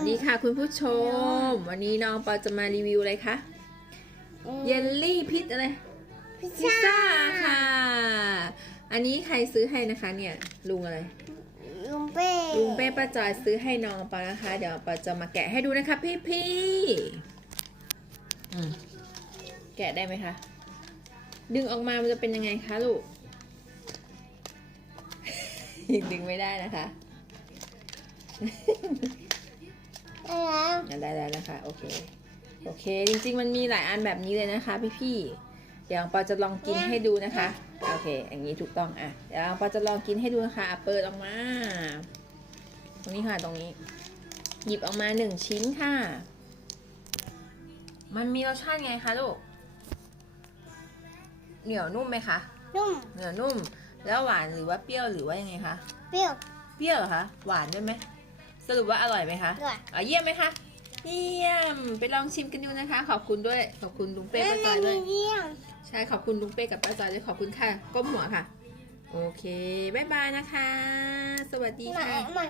สดีค่ะคุณผู้ชม วันนี้น้องปอจะมารีวิวอะไรคะเยลลี่พิษอะไรพิซพิซซ่าซ่าค่ะ อันนี้ใครซื้อให้นะคะเนี่ยลุงอะไรลุงเป้ลุงเป้ป้าจอยซื้อให้น้องปอนะคะ เดี๋ยวปอจะมาแกะให้ดูนะคะพี่พี่ๆอืมแกะได้ไหมคะ ดึงออกมามันจะเป็นยังไงคะลูกดึงไม่ได้นะคะ ได้แล้วได้แล้วนะคะโอเคโอเค จริงๆมันมีหลายอันแบบนี้เลยนะคะ พี่ๆเดี๋ยวปอจะลองกินให้ดูนะคะโอเคอย่างนี้ถูกต้องอะเดี๋ยวปอจะลองกินให้ดูนะคะอะเปิดออกมา ตรงนี้ค่ะตรงนี้ หยิบออกมาหนึ่งชิ้นค่ะ มันมีรสชาติไงคะลูกเหนียวนุ่มไหมคะนุ่มเหนียวนุ่ม แล้วหวานหรือว่าเปรี้ยวหรือว่ายังไงคะเปรี้ยวเปรี้ยวเหรอคะหวานด้วยไหมสรุปว่าอร่อยไหมคะด้วยอะเยี่ยมไหมคะ เยี่ยม ไปลองชิมกันดูนะคะ ขอบคุณด้วย ขอบคุณลุงเป้ป้าจอยด้วย เยี่ยมใช่ ขอบคุณลุงเป้กับป้าจอยด้วย ขอบคุณค่ะ ก้มหัวค่ะ โอเค บ๊ายบายนะคะ สวัสดีมาค่ะ มา